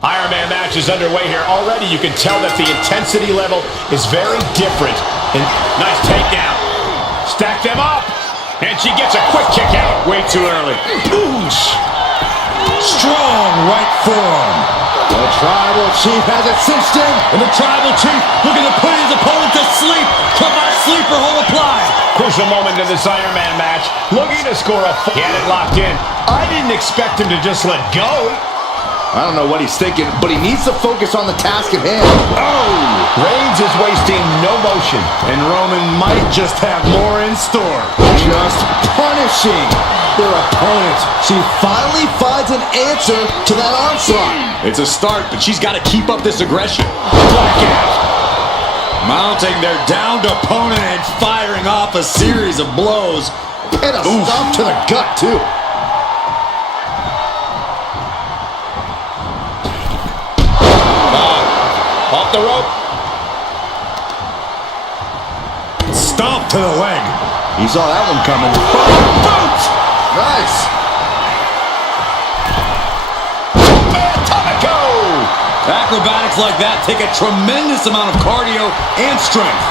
Iron Man match is underway here. Already you can tell that the intensity level is very different. And nice takedown. Stack them up. And she gets a quick kick out. Way too early. Oosh. Strong right forearm. The Tribal Chief has it cinched in. And the Tribal Chief looking to put his opponent to sleep. Come on, sleeper hold applied. Crucial moment in this Iron Man match. Looking to score a... He had it locked in. I didn't expect him to just let go. I don't know what he's thinking, but he needs to focus on the task at hand. Oh! Reigns is wasting no motion. And Roman might just have more in store. Just punishing their opponent. She finally finds an answer to that onslaught. It's a start, but she's got to keep up this aggression. Blackout. Mounting their downed opponent and firing off a series of blows. And a stomp to the gut, too. Off the rope. Stomp to the leg. He saw that one coming. Boot! Nice. Atomico! Acrobatics like that take a tremendous amount of cardio and strength.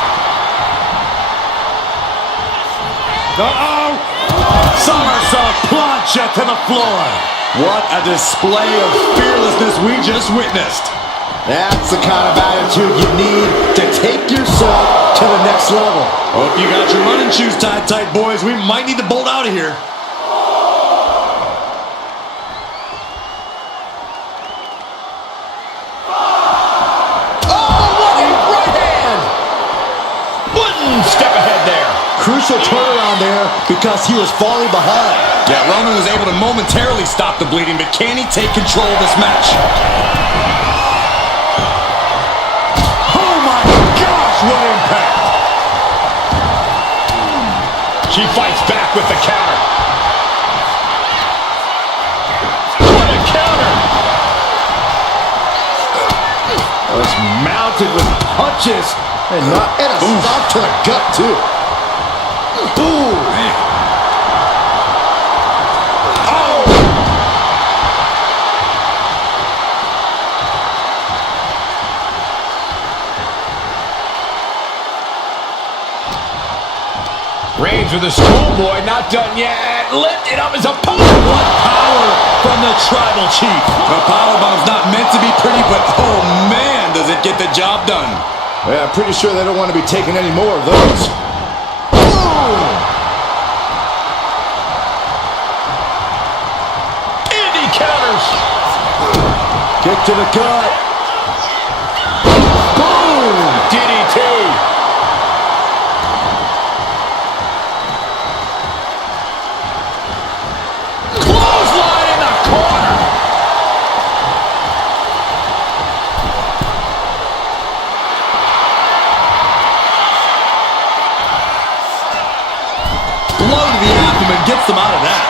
Uh-oh! Somersault plancha to the floor. What a display of fearlessness we just witnessed. That's the kind of attitude you need to take yourself to the next level. Hope you got your running shoes tied tight, boys. We might need to bolt out of here. Oh, what a right hand! One step ahead there. Crucial turnaround there because he was falling behind. Yeah, Roman was able to momentarily stop the bleeding, but can he take control of this match? What impact! She fights back with the counter. What a counter! Was mounted with punches and a stomp to the gut too. Ooh, man. Reigns with a schoolboy, not done yet. Lifted up his opponent. What power from the Tribal Chief. The powerbomb's not meant to be pretty, but oh man, does it get the job done. Yeah, I'm pretty sure they don't want to be taking any more of those. Boom! Andy counters. Kick to the gut. Boom! DDT. Clothesline in the corner. Blow to the abdomen gets them out of that.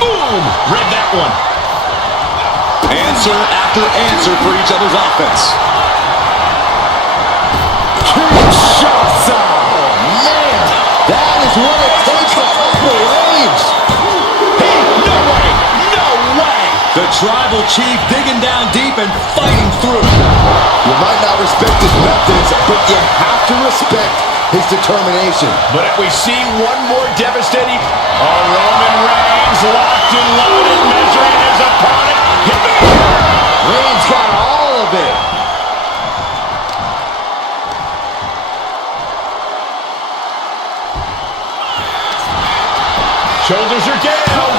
Boom! Read that one. Answer after answer for each other's offense. Kinshasa! Man, that is what it takes to tackle Reigns. Hey, no way! No way! The Tribal Chief digging down deep and fighting through. You might not respect his methods, but you have to respect his determination. But if we see one more devastating... Oh, Roman Reigns locked and loaded, measuring his opponent. Reigns got all of it. Shoulders are down.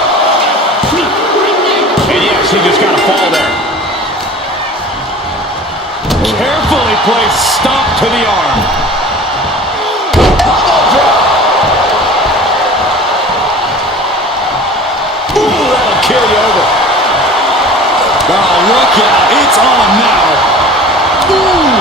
And yes, he just got a fall there. Carefully placed stomp to the arm. Elbow drop. Ooh, that'll kill you over. Oh, look out. It's on now. Ooh.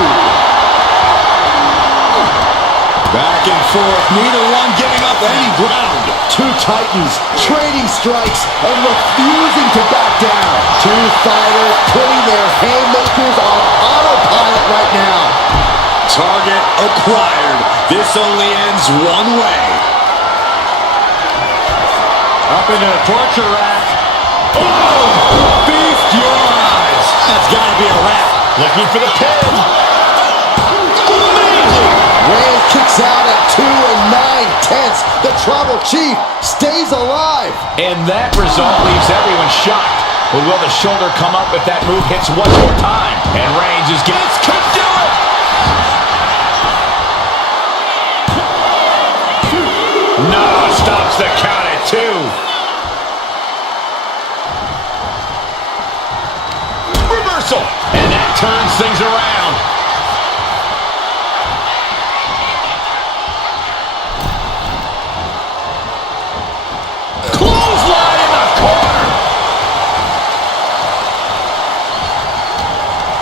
Back and forth. Neither one giving up any ground. Two titans trading strikes and refusing to back down. Two fighters putting their haymakers on autopilot right now. Target acquired. This only ends one way. Up into the torture rack. Oh! Feast your eyes. That's got to be a wrap. Looking for the pin. Amazing! Reigns kicks out at 2 9/10. The Tribal Chief stays alive. And that result leaves everyone shocked. But will the shoulder come up if that move hits one more time? And Reigns is getting... This could do it! No, stops the count at 2. Reversal! And that turns things around. Clothesline in the corner!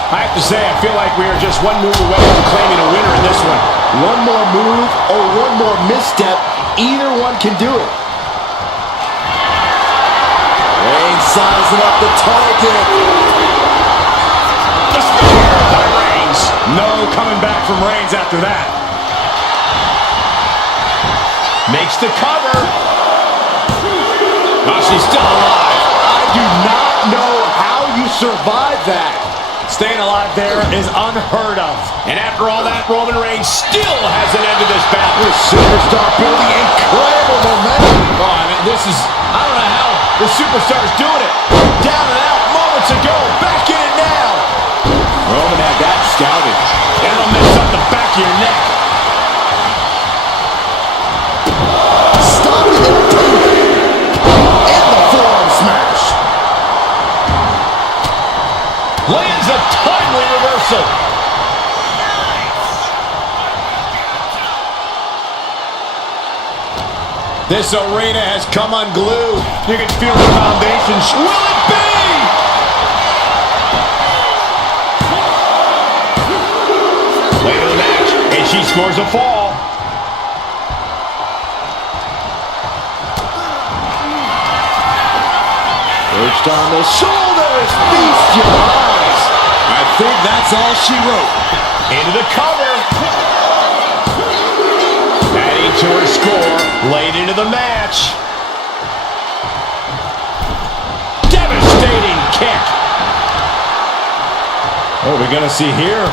I have to say, I feel like we are just one move away from claiming a winner in this one. One more move or one more misstep, either one can do it. Reigns sizing up the target. The spear by Reigns. No coming back from Reigns after that. Makes the cover. Oh, she's still alive. I do not know how you survive that. Staying alive there is unheard of. And after all that, Roman Reigns still hasn't ended this battle. This superstar building incredible momentum. Oh, I mean, this is, I don't know how the superstar's doing it. Down and out moments ago, back in it now. Roman had that scouted. That'll mess up the back of your neck. Stopping it too. And the forearm smash. Lands a timely reversal. This arena has come unglued. You can feel the foundation. Will it be? Later in the match, and she scores a fall. Perched on the shoulders. Feast your eyes. I think that's all she wrote. Into the cover. Adding to her score late into the match. Devastating kick. What are we going to see here?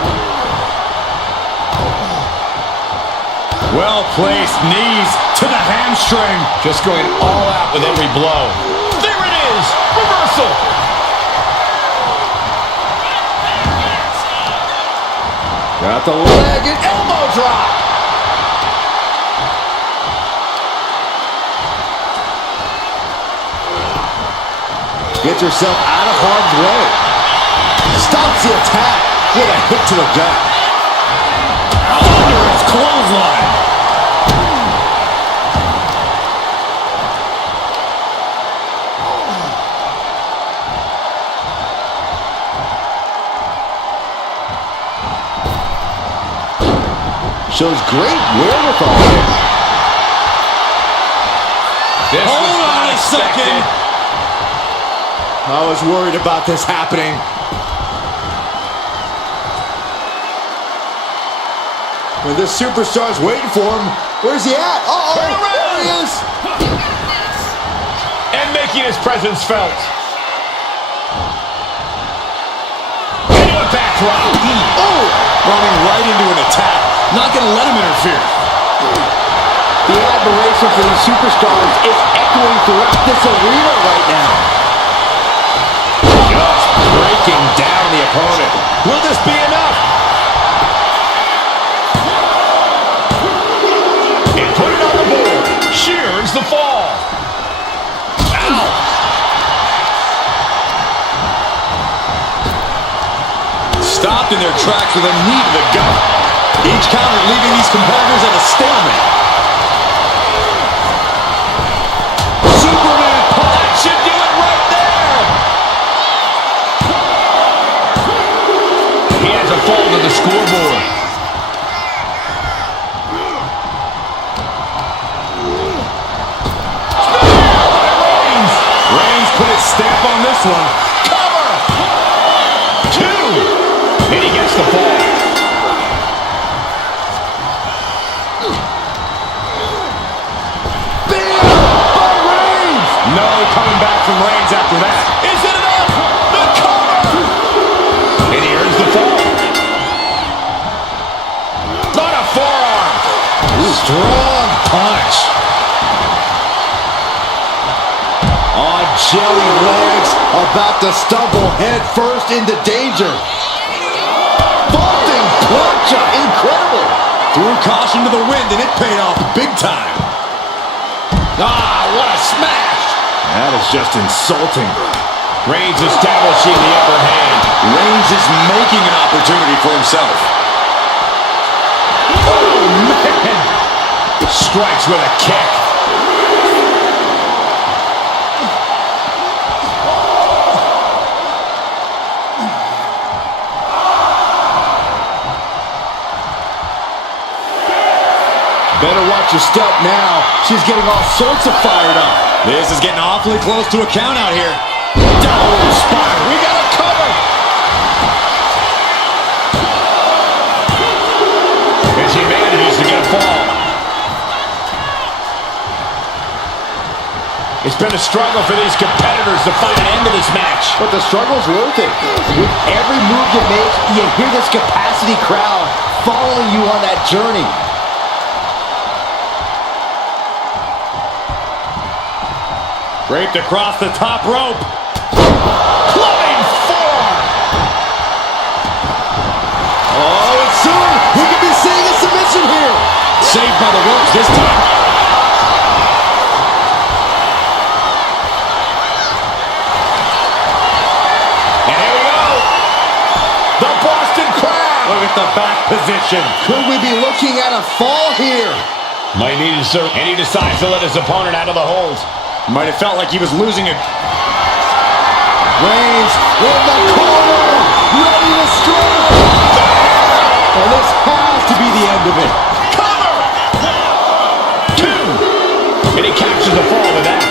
Well-placed knees to the hamstring. Just going all out with every blow. There it is. Reversal. Got the leg and Elbow drop. gets herself out of harm's way. Stops the attack with a hit to the gut. Thunderous clothesline. Shows great wherewithal. Hold on a second. I was worried about this happening. When this superstar's waiting for him, where's he at? Uh-oh, Turn around. there he is. And making his presence felt. Into a back drop. Oh, Running right into an attack. Not going to let him interfere. the admiration for these superstars is echoing throughout this arena right now. Just breaking down the opponent. Will this be enough? And put it on the board. Shears the fall. Ow. Stopped in their tracks with a knee to the gut. Each counter leaving these competitors at a stalemate. Superman punch. That should do it right there. He has a fall to the scoreboard. Reigns put his stamp on this one. Cover. 2. And he gets the fall. No coming back from Reigns after that. Is it enough? The cover! And he earns the fall. Not a forearm. Strong punch. On jelly legs, about to stumble head first into danger. Vaulting plancha, incredible. Threw caution to the wind, and it paid off big time. Ah, what a smash! That is just insulting. Reigns establishing the upper hand. Reigns is making an opportunity for himself. Oh, man! Strikes with a kick. Better watch your step now. She's getting all sorts of fired up. This is getting awfully close to a count out here. Downward spiral. We got it covered. As he manages to get a fall. It's been a struggle for these competitors to find an end to this match. But the struggle's worth it. With every move you make, you hear this capacity crowd following you on that journey. Draped across the top rope. Clubbing forearm. Oh, and soon we could be seeing a submission here. Saved by the ropes this time. And here we go. The Boston Crab. Look at the back position. Could we be looking at a fall here? Might need to serve. And he decides to let his opponent out of the hold. Might have felt like he was losing it. Reigns in the corner, ready to strike. And this has to be the end of it. Cover! Two! And he captures the fall with that.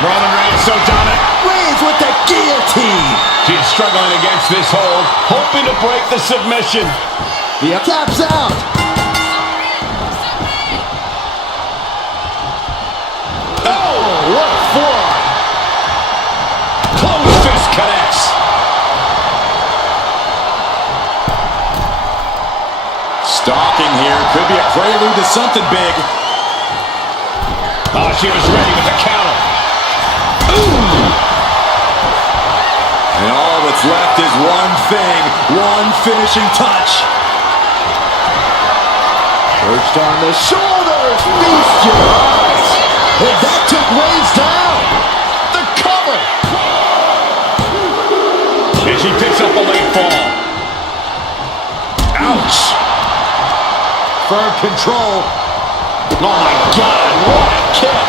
Roman Reigns so dominant. Reigns with the guillotine. She's struggling against this hold, hoping to break the submission. The taps out. What a forearm. Closed fist connects. Stalking here. Could be a prelude to something big. Oh, she was ready with the counter. Ooh. And all that's left is one thing. One finishing touch. Perched on the shoulders. Feast your eyes. And that took Reigns down. The cover. And she picks up a late fall. Ouch. Firm control. Oh my God, what a kick.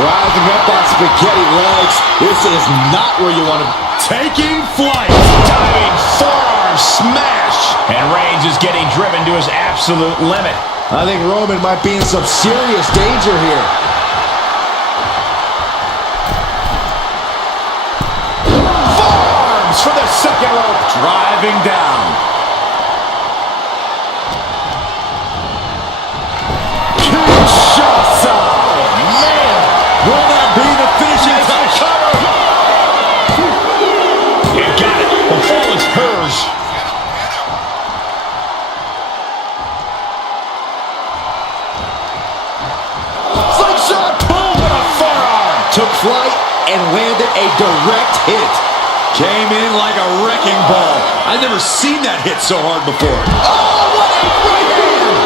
Rising up on spaghetti legs. This is not where you want to be. Taking flight. Diving forearm smash. And Reigns is getting driven to his absolute limit. I think Roman might be in some serious danger here. Forearms for the second rope. Driving down. Kinshasa. Man. Will that be the finishing touch? You got it. The fall is hers. Slingshot. Boom. What a forearm. Took flight and landed a direct hit. Came in like a wrecking ball. I've never seen that hit so hard before. Oh, what a right hand.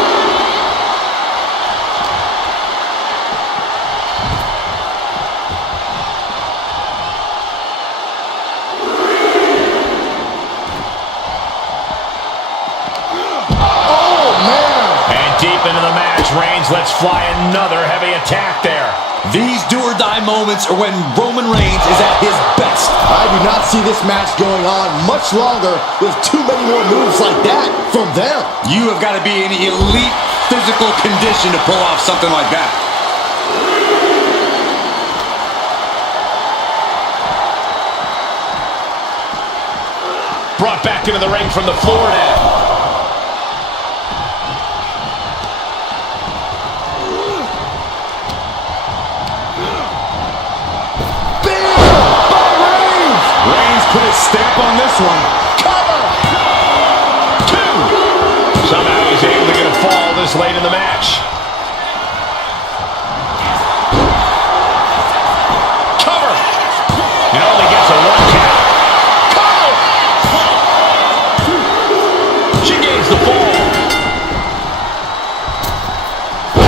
Oh, man. And deep into the match, Reigns lets fly another heavy attack there. These do-or-die moments are when Roman Reigns is at his best. I do not see this match going on much longer with too many more moves like that from them. You have got to be in elite physical condition to pull off something like that. Brought back into the ring from the floor now. Put his stamp on this one. Cover! 2. Somehow he's able to get a fall this late in the match. Cover! And only gets a 1 count. Cover! She gains the fall.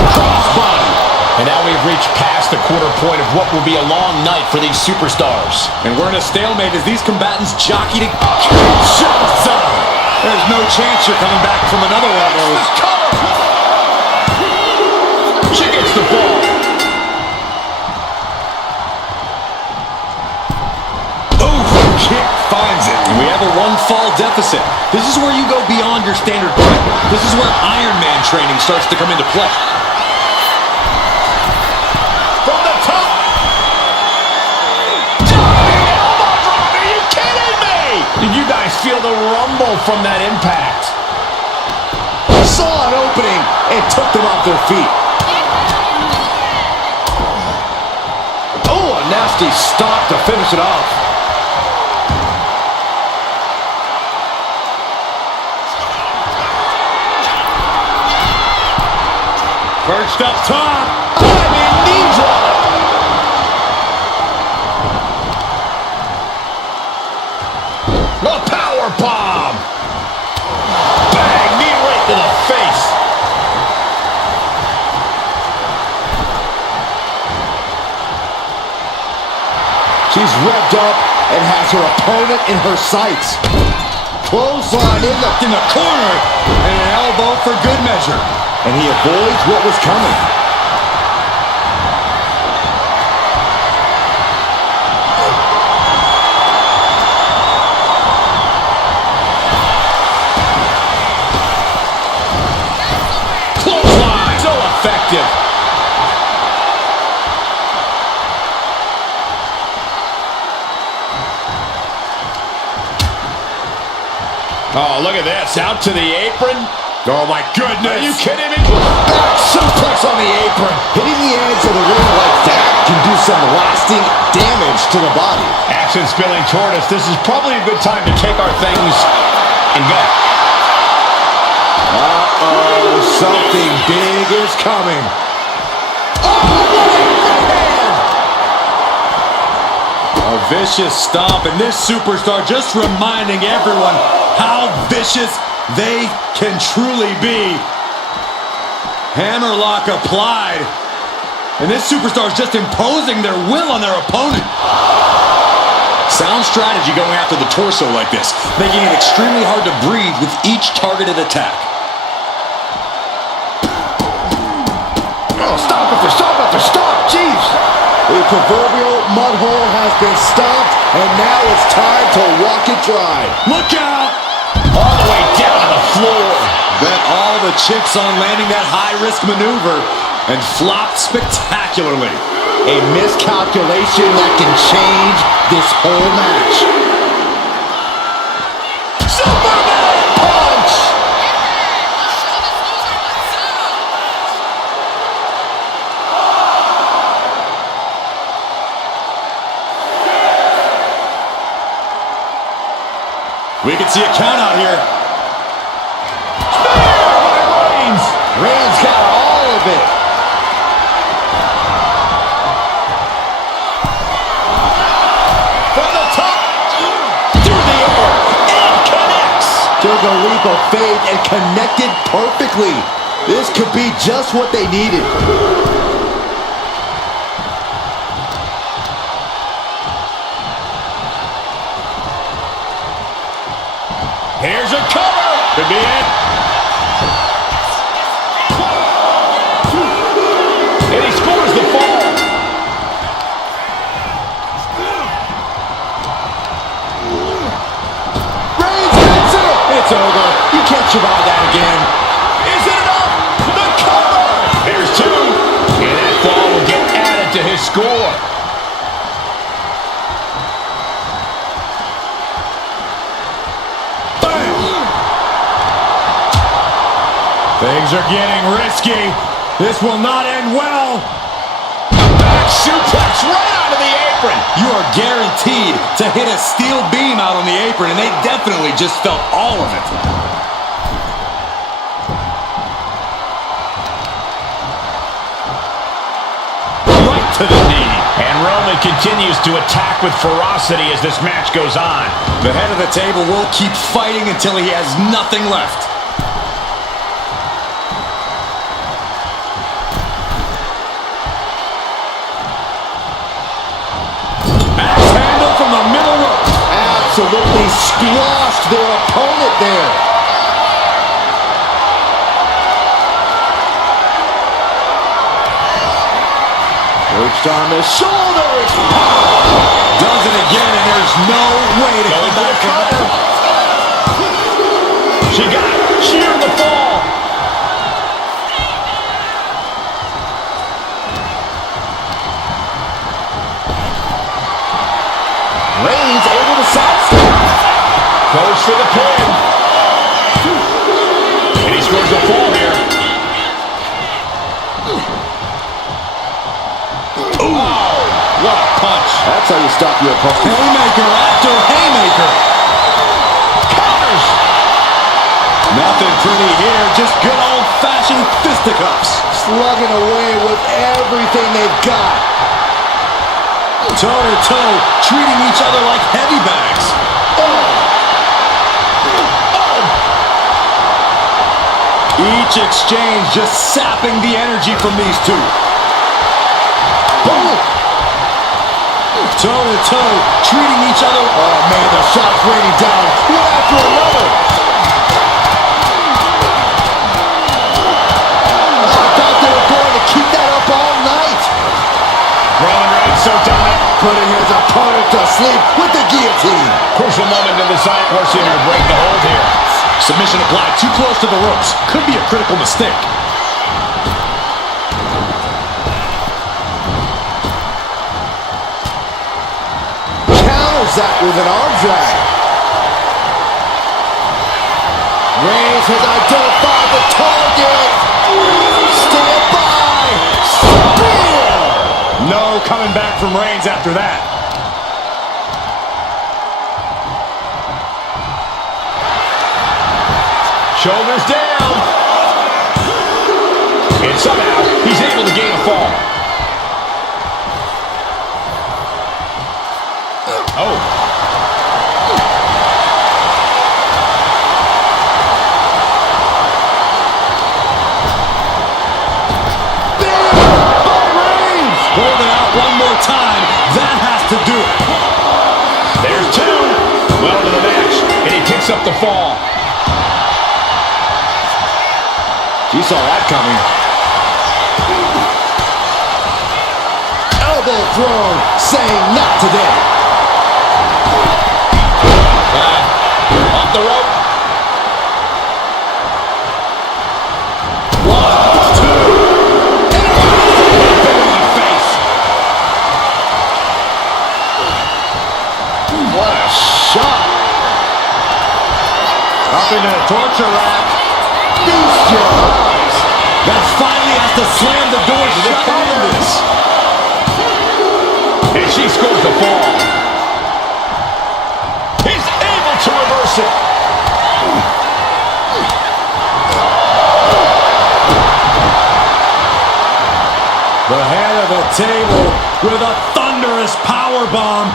Crossbody. And now we've reached past the quarter point of what will be a long night for these superstars. And we're in a stalemate as these combatants jockey to Kinshasa. There's no chance you're coming back from another one of those. She gets the ball. Oof, kick finds it. And we have a 1-fall deficit. This is where you go beyond your standard point. This is where Iron Man training starts to come into play. Did you guys feel the rumble from that impact? Saw an opening and took them off their feet. Oh, a nasty stop to finish it off. Perched up top. Diving knee drop. A power bomb! Bang! Knee right to the face! She's revved up and has her opponent in her sights. Clothesline in the corner. And an elbow for good measure. And he avoids what was coming. Oh, look at this. Out to the apron. Oh, my goodness. Are you kidding me? Back suplex on the apron. Hitting the edge of the ring like that can do some lasting damage to the body. Action spilling toward us. This is probably a good time to take our things and go. Uh-oh. Something big is coming. Oh, what a hand! A vicious stomp, and this superstar just reminding everyone how vicious they can truly be. Hammerlock applied, and this superstar is just imposing their will on their opponent. Sound strategy going after the torso like this, making it extremely hard to breathe with each targeted attack. Oh, stop after stop after stop, jeez! The proverbial mud hole has been stomped, and now it's time to walk it dry. Look out! All the way down to the floor. Bet all the chips on landing that high-risk maneuver and flopped spectacularly. A miscalculation that can change this whole match. Superman punch! We can see a count out here. Reigns got all of it. From the top. Through the air. And connects. Took a leap of faith and connected perfectly. This could be just what they needed. Here's a cover. Could be it. And he scores the fall. Reigns hits it. It's over. You can't survive that again. Is it enough? The cover. Here's 2. And that fall will get added to his score. Things are getting risky. This will not end well. Back suplex right onto the apron. You are guaranteed to hit a steel beam out on the apron, and they definitely just felt all of it. Right to the knee. And Roman continues to attack with ferocity as this match goes on. The head of the table will keep fighting until he has nothing left. Axe handle from the middle rope. Absolutely squashed their opponent there. Perched on the shoulders. Does it again, and there's no way to come back from that. She got it. Sheared the fall. Reigns able to sidestep. Goes for the pin. And he scores a fall here. What a punch. That's how you stop your opponent. Haymaker after haymaker. Counters. Nothing pretty here, just good old-fashioned fisticuffs. Slugging away with everything they've got. Toe-to-toe, treating each other like heavy bags. Each exchange just sapping the energy from these two. Toe-to-toe, treating each other. Oh, man, the shots raining down one after another. I thought they were going to keep that up all night. Roman Reigns so dominant. Putting his opponent to sleep with the guillotine. Crucial moment to the Giant Horse here to break the hold here. Submission applied too close to the ropes. Could be a critical mistake. Counters that with an arm drag. Reigns has identified the target. Stand by. Spear. No coming back from Reigns after that. Shoulders down. And somehow he's able to gain a fall. Oh. Holding out one more time. That has to do it. There's two. Well to the match. And he picks up the fall. You saw that coming. Elbow thrown, saying not today. Off the rope. One, two. In the face. What a shot. Up into the torture rack. Feast your eyes. That finally has to slam the door shut on this. And she scores the fall. He's able to reverse it. The head of the table with a thunderous powerbomb.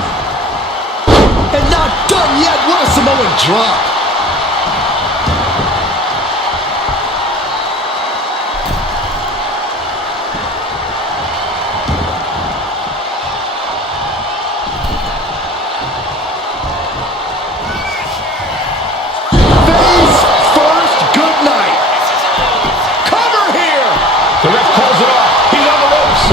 And not done yet. What a Samoan drop. Face first, good night. Cover here. The ref calls it off. He's on the ropes.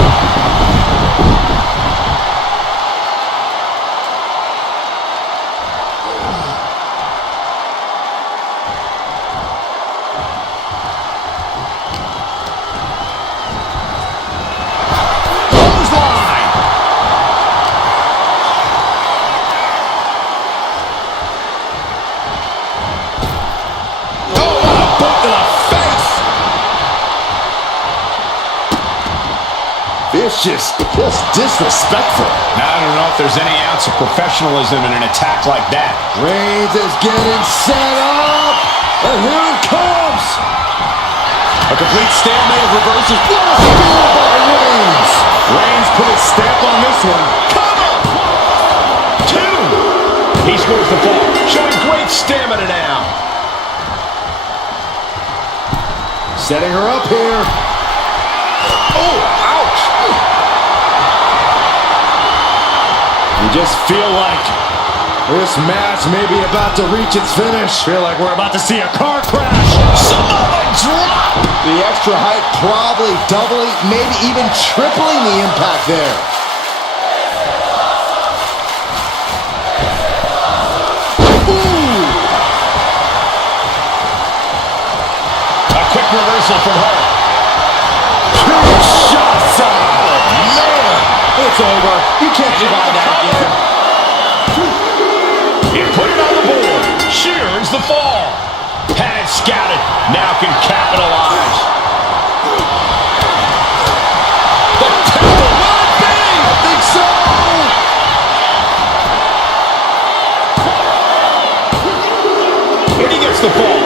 vicious, just disrespectful. I don't know if there's any ounce of professionalism in an attack like that. Reigns is getting set up, and here it comes. A complete stalemate of reverses. What a steal by Reigns. Reigns put his stamp on this one. Cover! 2! He scores the fall, showing great stamina now. Setting her up here. Oh, ouch! You just feel like this match may be about to reach its finish. Feel like we're about to see a car crash. Samoa drop! The extra height probably doubling, maybe even tripling the impact there. Ooh! A quick reversal from her. Man, it's over. You can't survive that again. And put it on the board. She earns the fall. Had it scouted. Now can capitalize. The temple will it be? I think so. And he gets the fall.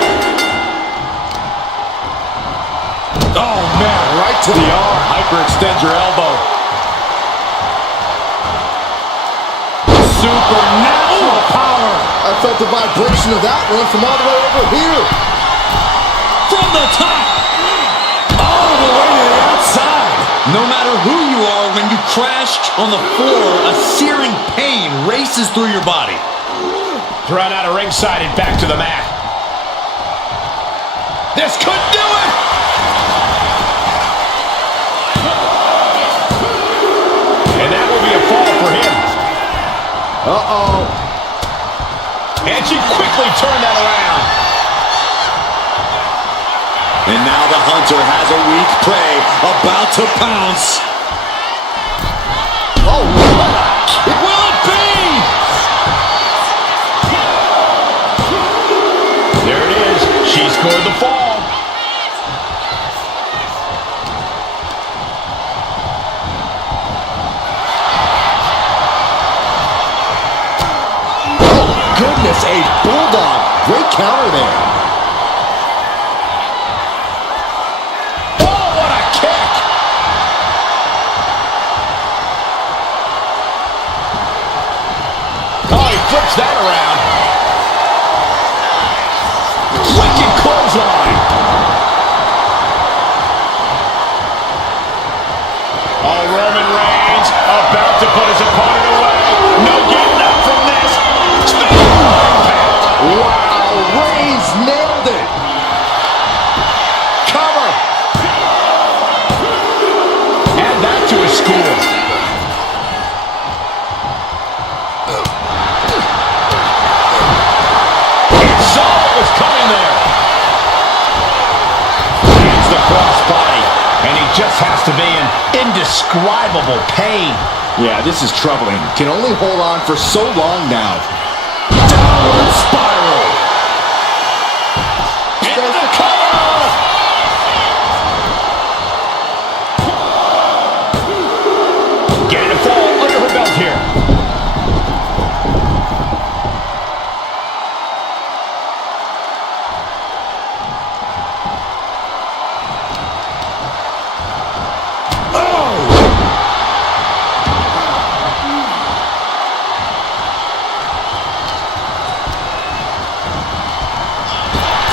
Oh, man, right to the arm. Hyperextend your elbow. Supernatural power. I felt the vibration of that one from all the way over here. From the top. All the way to the outside. No matter who you are, when you crash on the floor, a searing pain races through your body. Thrown out of ringside and back to the mat. This could do it! And that will be a fall for him. Uh-oh. And she quickly turned that around. And now the hunter has a weak prey about to pounce. Oh, what a kick. Will it be? There it is. She scored the fall. Goodness, a bulldog. Great counter there. Oh, what a kick! Oh, he flips that around. Wicked clothesline. Oh, Roman Reigns about to put his opponent away. No getting up from this. Wow, Reigns nailed it. Cover. Add that to his score. He saw what was coming there. Lands the crossbody, and he just has to be in indescribable pain. Yeah, this is troubling. Can only hold on for so long now. Downward spiral. There's the cover. Getting a fall under her belt here.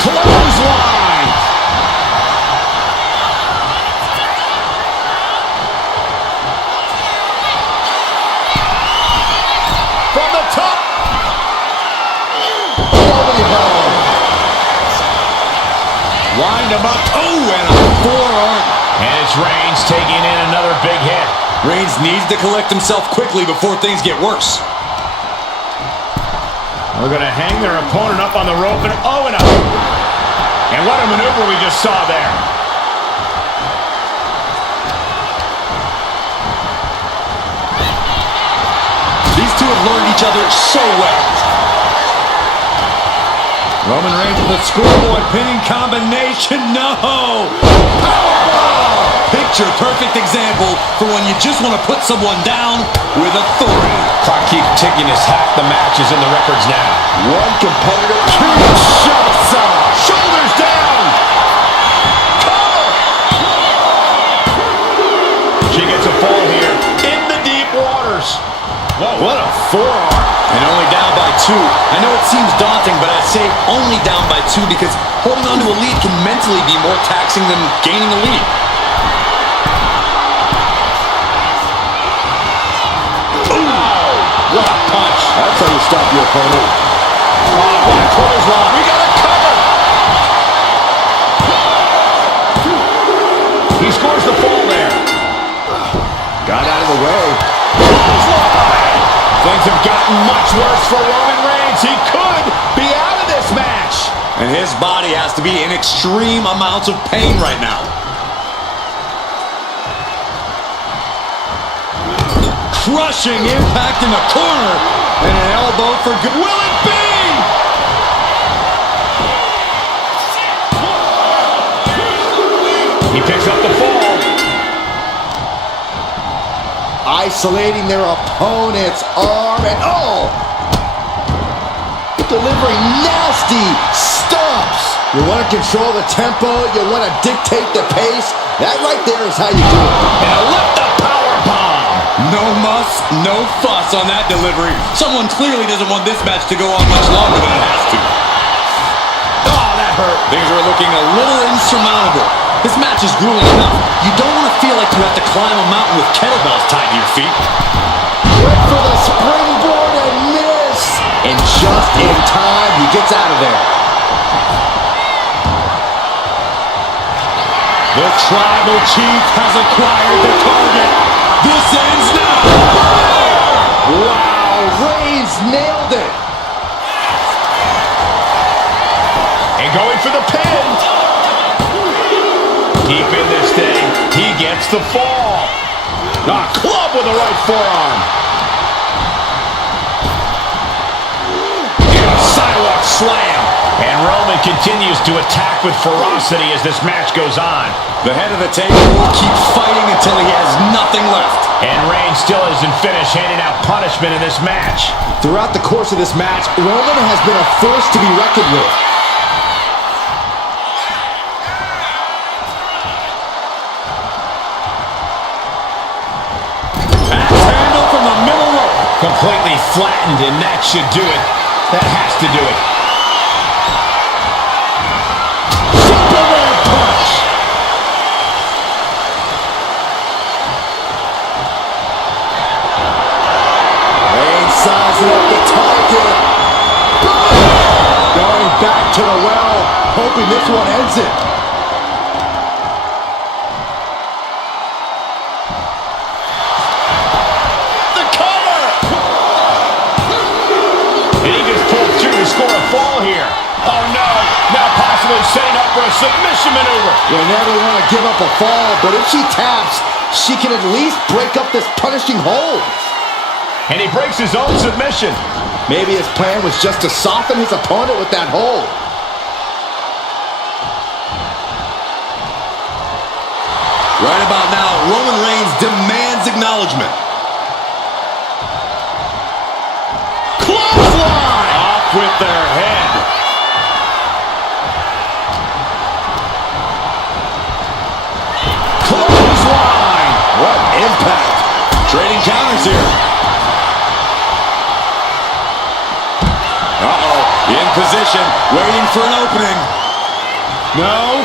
Clothesline! From the top! Holy hell. Wind him up. Oh, and a forearm. And it's Reigns taking in another big hit. Reigns needs to collect himself quickly before things get worse. We're going to hang their opponent up on the rope and and up. And what a maneuver we just saw there. These two have learned each other so well. Roman Reigns with a scoreboard pinning combination. No! Powerbomb! Picture-perfect example for when you just want to put someone down with authority. Clock keeps ticking as half the match is in the records now. One competitor. Kinshasa. Shoulders down. Cover. She gets a fall here in the deep waters. Whoa, what a forearm. And only down by 2. I know it seems daunting, but I'd say only down by 2 because holding on to a lead can mentally be more taxing than gaining a lead. What a punch. That's how you stop your opponent. Oh, what a clothesline. We got a cover. He scores the fall there. Got out of the way. Clothesline. Things have gotten much worse for Roman Reigns. He could be out of this match. And his body has to be in extreme amounts of pain right now. Crushing impact in the corner. And an elbow for good. Will it be? He picks up the fall. Isolating their opponent's arm and delivering nasty stomps. You want to control the tempo. You want to dictate the pace. That right there is how you do it. And a lift up power bomb. No muss, no fuss on that delivery. Someone clearly doesn't want this match to go on much longer than it has to. Oh, that hurt. Things are looking a little insurmountable. This match is grueling enough. You don't want to feel like you have to climb a mountain with kettlebells tied to your feet. Went for the springboard and miss. And just in time, he gets out of there. The tribal chief has acquired the target. This ends now. Wow, Reigns nailed it. And going for the pin. Deep in this thing. He gets the fall. A club with the right forearm. And a sidewalk slam. And Roman continues to attack with ferocity as this match goes on. The head of the table will keep fighting until he has nothing left. And Reigns still isn't finished handing out punishment in this match. Throughout the course of this match, Roman has been a force to be reckoned with. Axe handle from the middle rope. Completely flattened, and that should do it. That has to do it. Superman punch. Reigns sizing up the target. Going back to the well, hoping this one ends it. The cover. And he just pulled through to score a fall here. Oh no, now possibly setting up for a submission maneuver. You never want to give up a fall, but if she taps, she can at least break up this punishing hold. And he breaks his own submission. Maybe his plan was just to soften his opponent with that hold. Right about now, Roman Reigns demands acknowledgement. Clothesline. Off with their head. Clothesline. What impact. Trading counters here. In position, waiting for an opening. No.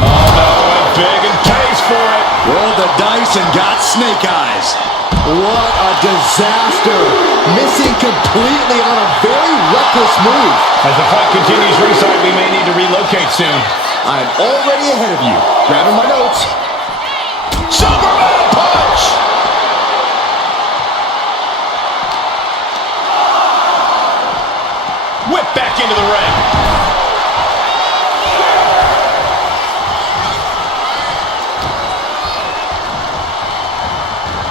Oh no, went big and pays for it. Rolled the dice and got snake eyes. What a disaster. Missing completely on a very reckless move. As the fight continues ringside, we may need to relocate soon. I'm already ahead of you. Grabbing my notes. Superman punch! Whip back into the ring.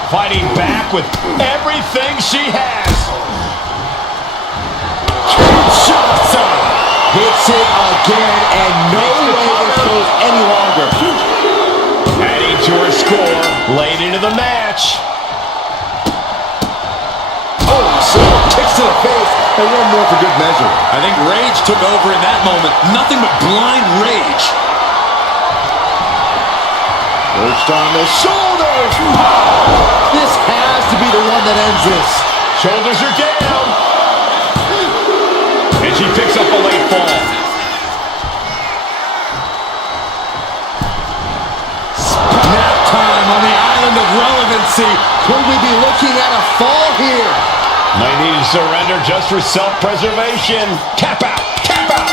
Fighting back with everything she has. Kinshasa hits it again, and no way this goes any longer. Adding to score late into the match. Oh, several kicks to the face, and one more for good measure. I think rage took over in that moment. Nothing but blind rage. Perched on the shoulders. This has to be the one that ends this. Shoulders are down. And she picks up a late fall. Nap time on the island of relevancy. Could we be looking at a fall here? Might need to surrender just for self-preservation. Tap out. Tap out.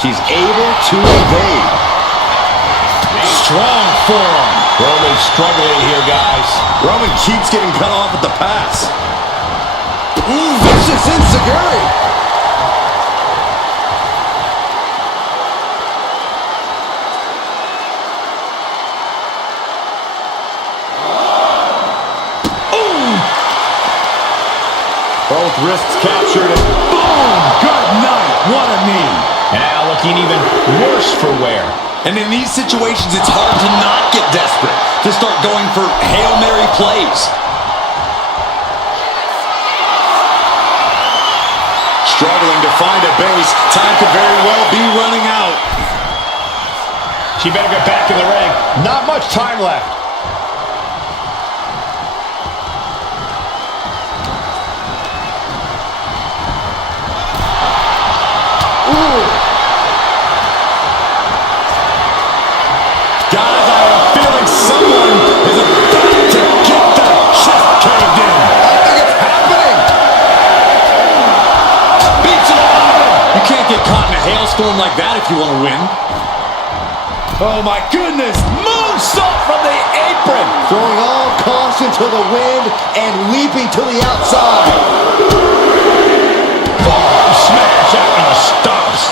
She's able to evade. Strong forearm. Roman struggling here, guys. Roman keeps getting cut off at the pass. Ooh, vicious enziguri. Both wrists captured and boom! Good night. What a knee. Now looking even worse for wear. And in these situations, it's hard to not get desperate, to start going for Hail Mary plays. Struggling to find a base. Time could very well be running out. She better get back in the ring. Not much time left. Guys, I have a feeling someone is about to get their chest caved in. I think it's happening. Beats it alive. You can't get caught in a hailstorm like that if you want to win. Oh my goodness! Moonsault from the apron! Throwing all caution to the wind and leaping to the outside. Smash out and stops.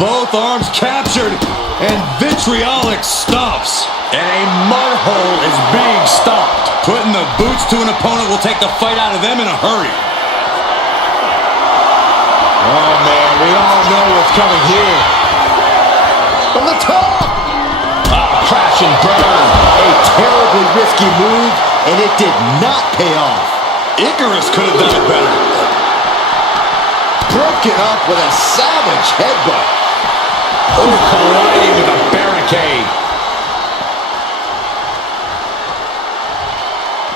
Both arms captured, and vitriolic stops. And a mud hole is being stopped. Putting the boots to an opponent will take the fight out of them in a hurry. Oh, man, we all know what's coming here. From the top. Crash and burn. A terribly risky move, and it did not pay off. Icarus could have done it better. Broken up with a savage headbutt. Oh, colliding with a barricade.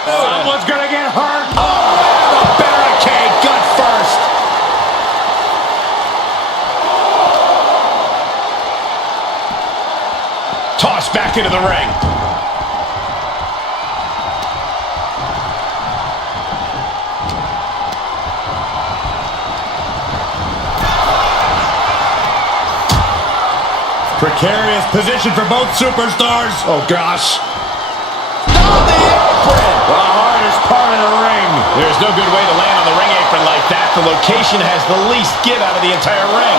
Someone's gonna get hurt. Oh, the barricade, gut first. Tossed back into the ring. Precarious position for both superstars. Oh, gosh. On the apron. The hardest part of the ring. There's no good way to land on the ring apron like that. The location has the least give out of the entire ring.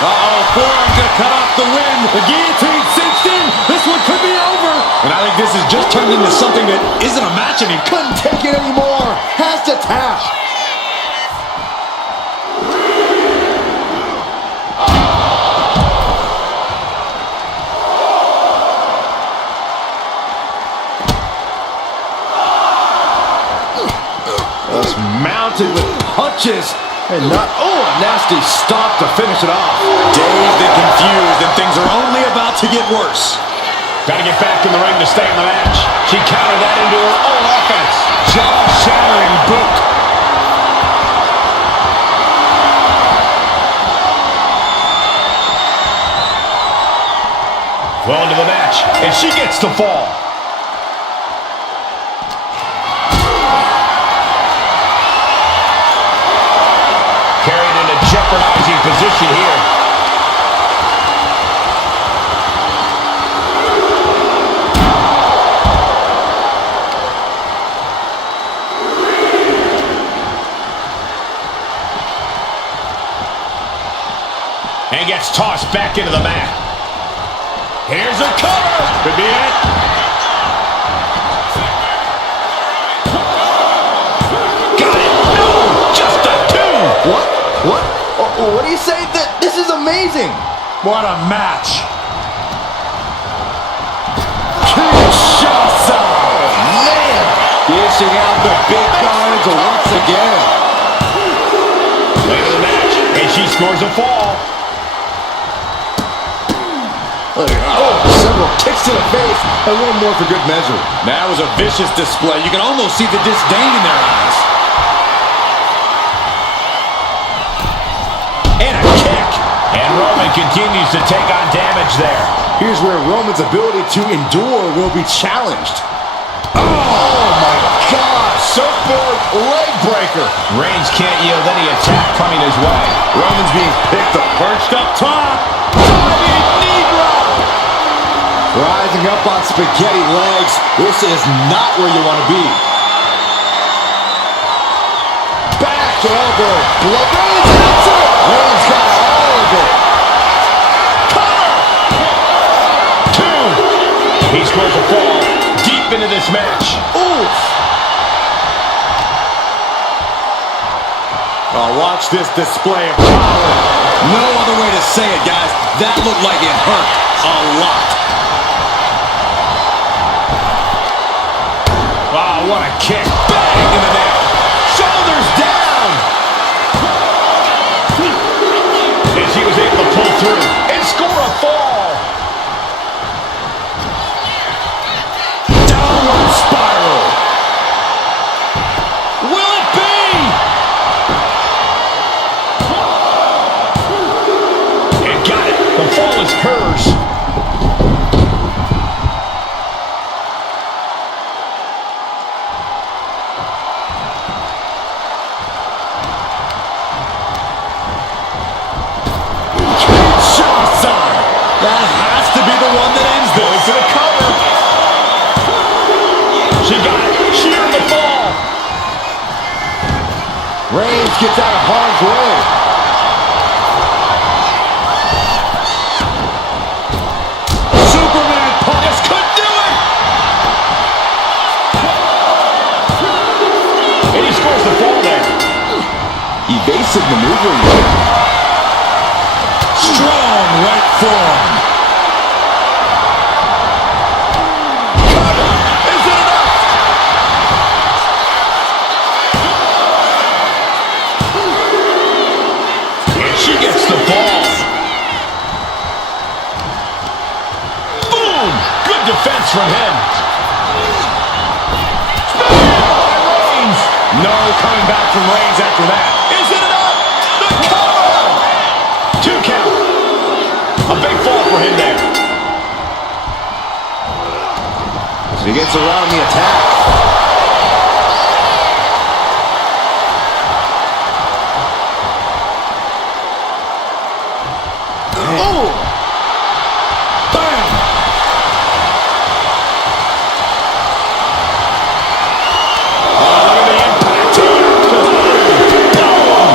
Uh-oh, forearm's gonna cut off the wind. The guillotine cinched in. This one could be over. And I think this has just turned into something that isn't a match anymore. Couldn't take it anymore. Has to tap. Mounted with punches and not, oh, a nasty stop to finish it off. Dazed and confused, and things are only about to get worse. Got to get back in the ring to stay in the match. She countered that into her own offense. Jaw-shattering boot. Well into the match, and she gets the fall. Carried in a jeopardizing position here. And gets tossed back into the mat. Here's a cover. Could be it. What? What? What do you say? This is amazing. What a match. Dishing out the big guns once again. Later in the match, and she scores a fall. Several kicks to the face, and one more for good measure. That was a vicious display. You can almost see the disdain in their eyes. And a kick. And Roman continues to take on damage there. Here's where Roman's ability to endure will be challenged. Oh my God! Surfboard leg breaker. Reigns can't yield any attack coming his way. Roman's being picked up. Perched up top. Diving knee drop. Rising up on spaghetti legs. This is not where you want to be. Back elbow. Reigns answer. Reigns got all of it. He scores a fall deep into this match. Oof. Oh, watch this display of power. No other way to say it, guys. That looked like it hurt a lot. Wow, what a kick. Bang in the neck. Shoulders down. And she was able to pull through and score a fall. Downward spiral. Will it be? And got it. The fall is hers. That has to be the one that ends this. Going for the cover. She got it. Sheared the fall. Reigns gets out of harm's way. Superman punch. This could do it. And he scores the fall there. Evasive maneuvering. Strong right forearm. Is it enough? And she gets the ball. Boom! Good defense from him. Reigns. No coming back from Reigns after that. Is it enough? The cover! 2 count. A big fall for him there. He gets around the attack. Oh! Bam! Oh, look at the impact here. Boom!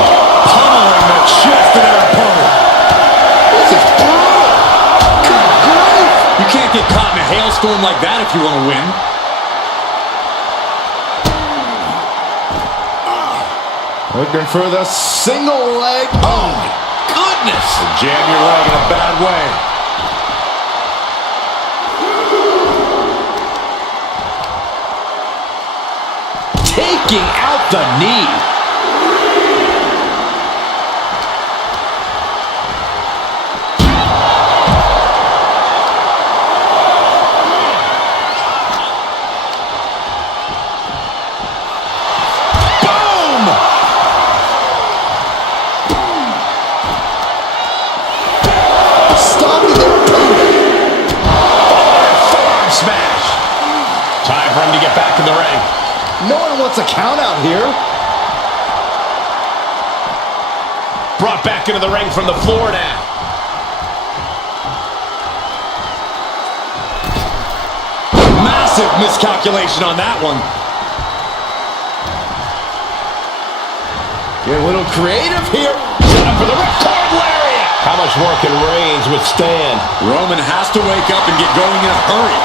Pummeling the chest of their opponent. This is brutal. Good grief. You can't get caught in a hailstorm like that if you want to win. Looking for the single leg. Oh, my goodness. Jam your leg in a bad way. Taking out the knee. Time for him to get back in the ring. No one wants a count out here. Brought back into the ring from the floor now. Massive miscalculation on that one. Get a little creative here. Set up for the ripcord lariat. How much more can Reigns withstand? Roman has to wake up and get going in a hurry.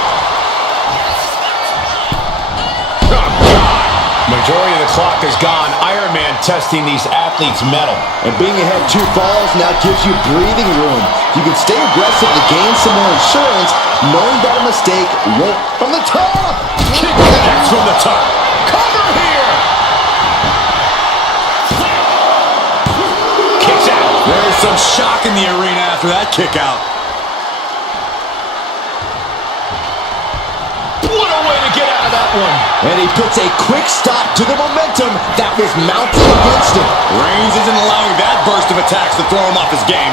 Oh, God. Majority of the clock is gone. Iron Man testing these athletes' mettle. And being ahead 2 falls now gives you breathing room. You can stay aggressive to gain some more insurance, knowing that a mistake won't. From the top! Kick that's from the top. Cover here! Kicks out. There's some shock in the arena after that kick out. What a way to get out of that one. And he puts a quick stop to the momentum that was mounting against him. Reigns isn't allowing that burst of attacks to throw him off his game.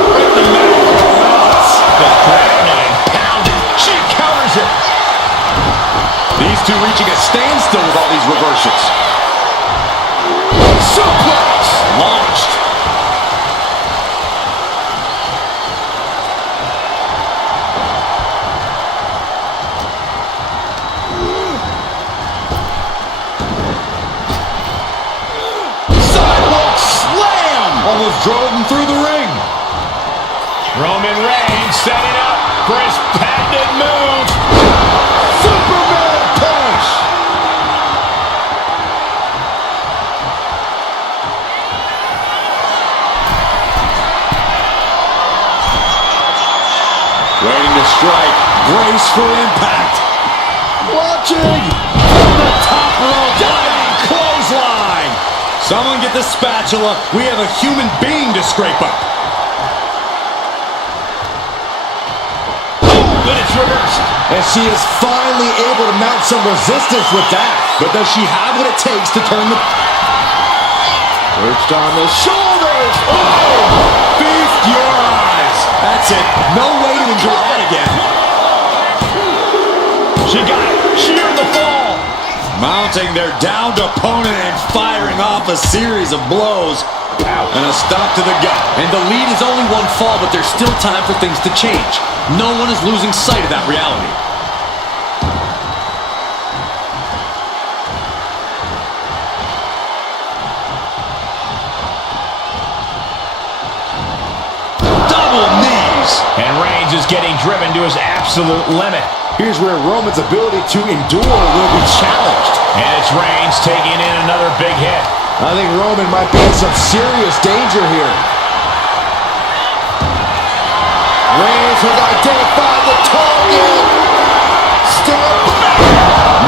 Right in the middle. The grounded and pounded. She counters it. These two reaching a standstill with all these reversals. Suplex. Launched. Almost drove him through the ring. Roman Reigns setting up for his patented move. Superman punch! Waiting to strike. Brace for impact. Watching! From the top rope. Diving clothesline. Someone get the spatula. We have a human being to scrape up. But it's reversed. And she is finally able to mount some resistance with that. But does she have what it takes to turn the... Perched on the shoulders. Oh! Feast your eyes. That's it. No way to enjoy that again. She got it. Sheared the fall. Mounting their downed opponent and firing off a series of blows. And a stop to the gut. And the lead is only 1 fall, but there's still time for things to change. No one is losing sight of that reality. Double knees. And Reigns is getting driven to his absolute limit. Here's where Roman's ability to endure will be challenged. And it's Reigns taking in another big hit. I think Roman might be in some serious danger here. Reigns has identified the target. Still.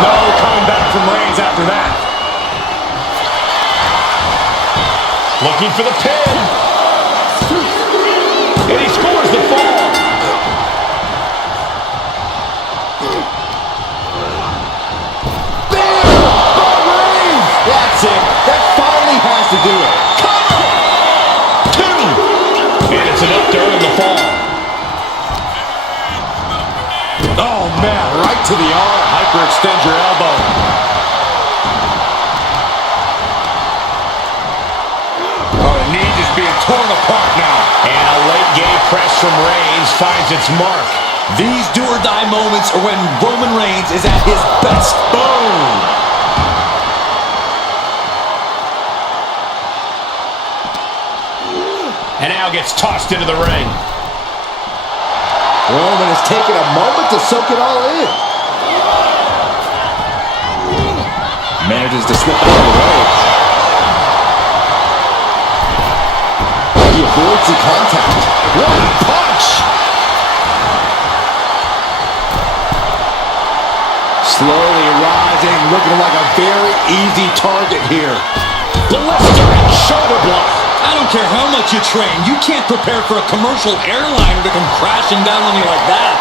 No coming back from Reigns after that. Looking for the pin. And he scores the fall. That's it. That finally has to do it. Two. And it's enough to earn the fall. Oh, man, right to the arm. Hyperextend your elbow. Oh, the knee just being torn apart now. And a late game press from Reigns finds its mark. These do-or-die moments are when Roman Reigns is at his best. Boom. And now gets tossed into the ring. Roman has taken a moment to soak it all in. Manages to slip out of the way. He avoids the contact. What a punch! Slowly rising, looking like a very easy target here. Blistering shoulder block. I don't care how much you train. You can't prepare for a commercial airliner to come crashing down on you like that.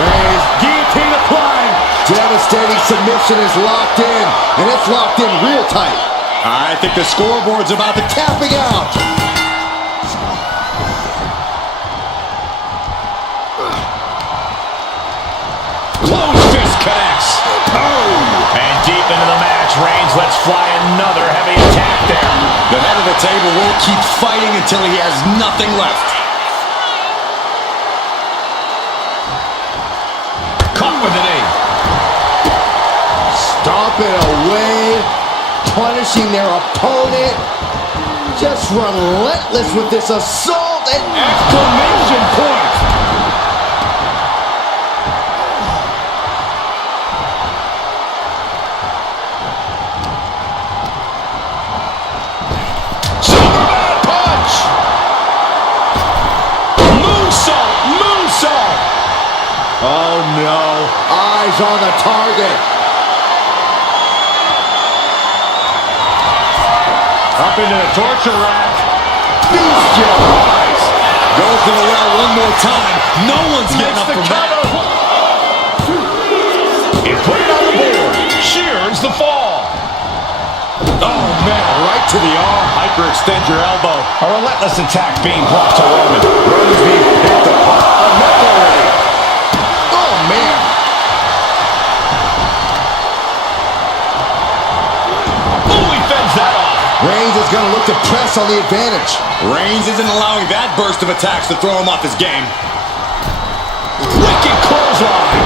Reigns, guillotine applied. Devastating submission is locked in, and it's locked in real tight. I think the scoreboard's about to Tapping out. Close fist connects. Oh! And deep into the match, Reigns lets fly another heavy attack there. The head of the table won't keep fighting until he has nothing left. Caught with an knee. Stomping away, punishing their opponent. Just relentless with this assault and Exclamation point! no. Eyes on the target. Up into the torture rack. Bestialized. Goes to the well one more time. No one's getting up from that. He put it on the board. Shears the fall. Oh, man, right to the arm. Hyperextend your elbow. A relentless attack being brought to Roman. Roman's being picked apart. Enough already. Oh, man. Oh, he fends that off. Reigns is going to look to press on the advantage. Reigns isn't allowing that burst of attacks to throw him off his game. Wicked clothesline.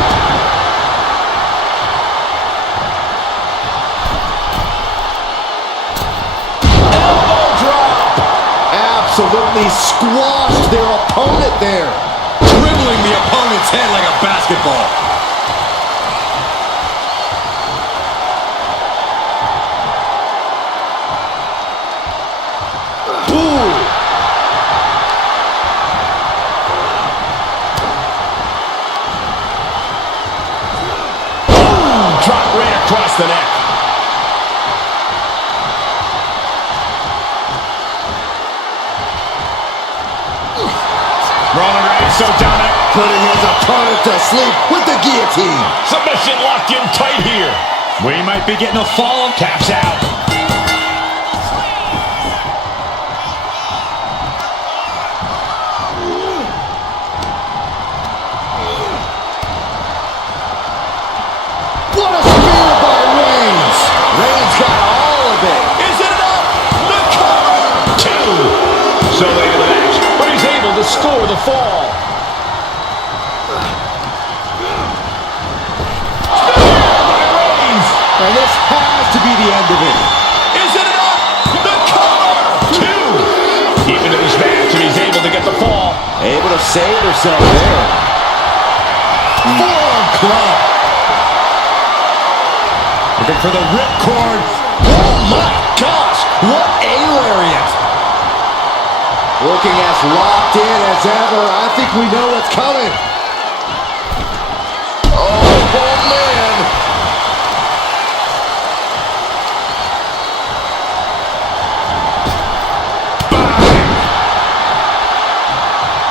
Elbow drop. Absolutely squashed their opponent there. Dribbling the opponent's head like a basketball. Drop right across the neck. Roman Reigns so dominant. Putting his opponent to sleep with the guillotine. Submission locked in tight here. We might be getting a fall. Taps out. What a spear by Reigns. Reigns got all of it. Is it enough? The cover. Two. So late in the match, but he's able to score the fall. And this has to be the end of it. Is it enough? The cover. Two. Deep into this match, and he's able to get the fall. Able to save herself there. Forearm club. Looking for the ripcord. Oh my gosh, what a lariat. Looking as locked in as ever. I think we know what's coming. Oh man.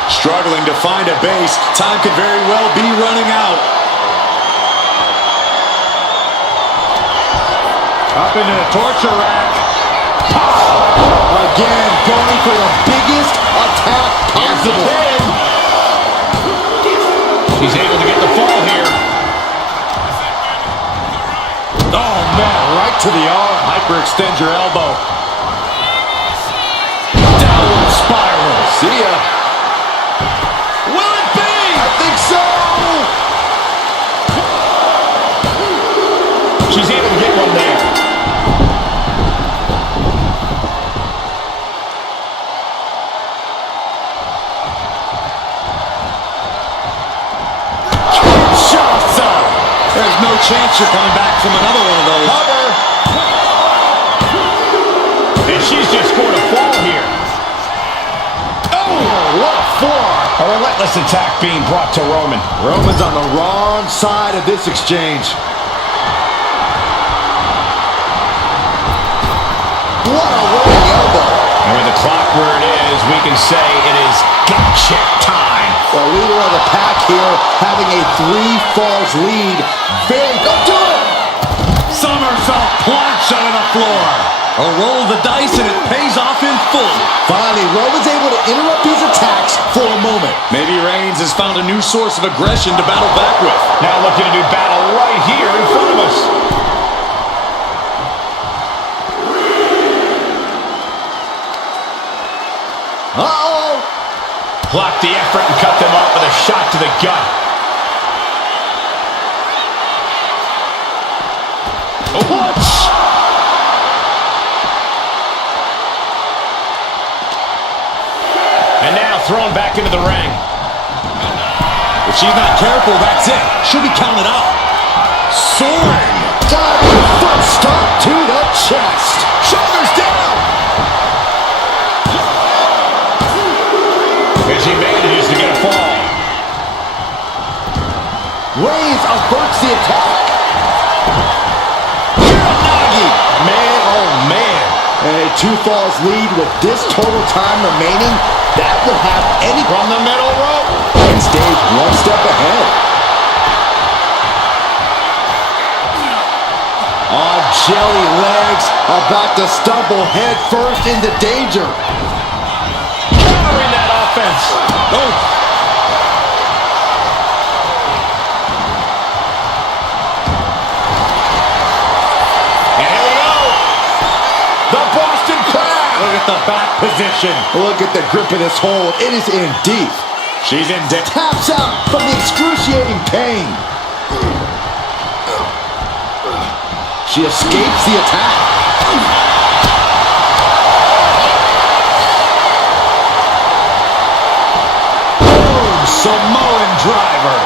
Struggling to find a base. Time could very well be running out. Up into the torture rack. Again, going for the biggest attack Here's the possible. pin. He's able to get the fall here. Oh, man, Right to the arm. Hyperextend your elbow. downward spiral. See ya. Will it be? I think so. She's able to get one there. Kinshasa. There's no chance you're coming back from another one of those. Cover. And she's just scored a fall here. Oh, what a forearm. A relentless attack being brought to Roman. Roman's on the wrong side of this exchange. What a rolling elbow. And with the clock where it is, we can say it is gut check time. The leader of the pack here having a 3 falls lead. Don't do it. Somersault plunge on the floor. A roll of the dice and it pays off in full. Finally, Roman's able to interrupt these attacks for a moment. Maybe Reigns has found a new source of aggression to battle back with. Now looking to do battle right here in front of us. Uh-oh. Blocked the effort and cut them off with a shot to the gut. What? And now thrown back into the ring. If she's not careful, that's it. She'll be counted out. Soaring. Diving foot stomp to the chest. Shoulders down. And she manages to get a fall. 2 falls lead with this total time remaining, that will have any... From the middle rope. And stays one step ahead. On jelly legs, about to stumble head first into danger. Countering that offense. Oh. And here we go. The Boston Crab. Look at the back position. Look at the grip of this hold. It is in deep. She's in deep. Taps out from the excruciating pain. She escapes the attack. Boom! Samoan driver.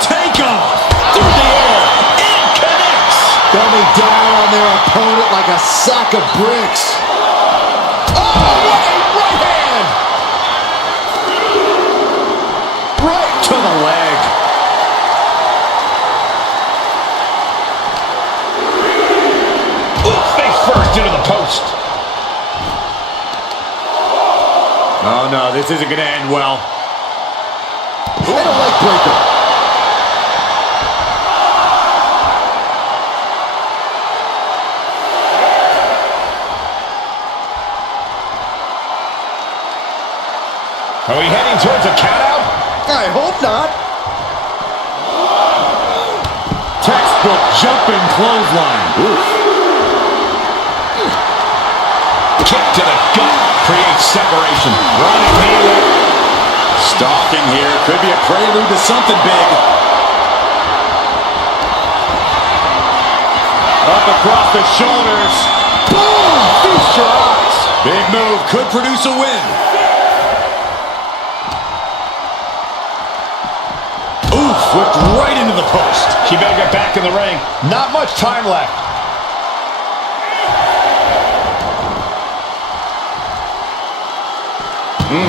Take off through the air. It connects. Dumbing down on their opponent like a sack of bricks. Oh, what a right hand! Right To the leg. Face first into the post. Oh no, this isn't going to end well. and a leg breaker. Are we heading towards a countout? I hope not. Textbook jumping clothesline. Oof. Kick to the gut creates separation. Running knee whip. Stalking here. Could be a prelude to something big. Up across the shoulders. Boom! Feast your eyes. Big move. Could produce a win. Oof. Whipped right into the post. She better get back in the ring. Not much time left.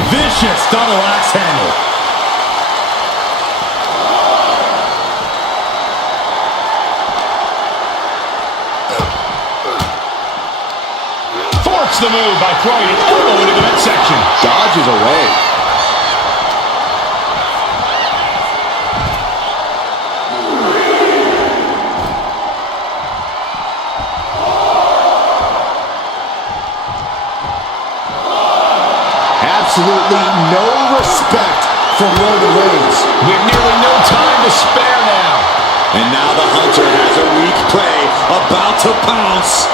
Vicious double axe handle. Forks the move by throwing an elbow into the midsection. Dodges away. Absolutely no respect for Roman Reigns. With nearly no time to spare now. And now the hunter has a weak prey about to pounce.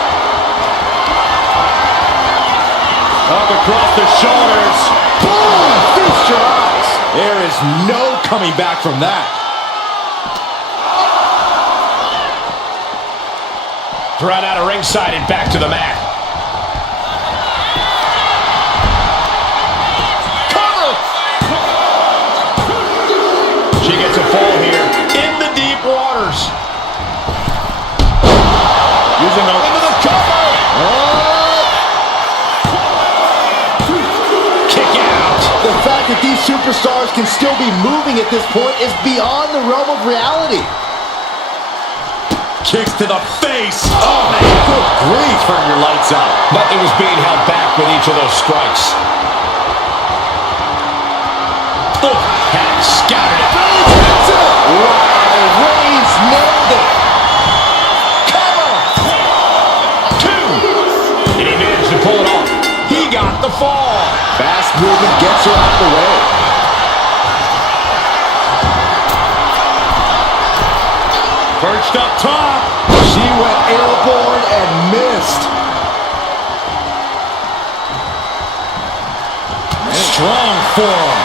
Up across the shoulders. Boom! Feast your eyes. There is no coming back from that. Thrown out of ringside and back to the mat. Cover! She gets a fall here in the deep waters. Using the into the cover. Kick out. The fact that these superstars can still be moving at this point is beyond the realm of reality. Kicks to the face. Oh, man, good grief. Turn your lights out. Nothing was being held back with each of those strikes. Oh, had scattered it. That's it. Wow, Reigns nailed it. Cover! Two! And he managed to pull it off. He got the fall. Fast movement gets her out of the way. Perched up top. She went airborne and missed. Strong forearm.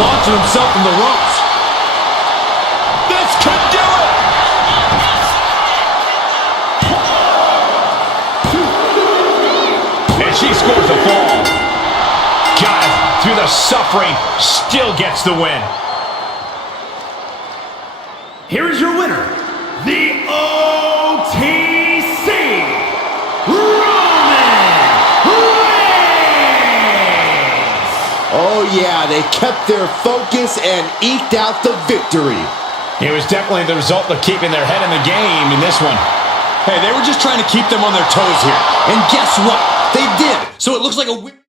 Launching himself from the ropes. This could do it! And she scores the fall. God, through the suffering, still gets the win. Here is your winner, the OTC, Roman Reigns! Oh yeah, they kept their focus and eked out the victory. It was definitely the result of keeping their head in the game in this one. Hey, they were just trying to keep them on their toes here. And guess what? They did. So it looks like a win.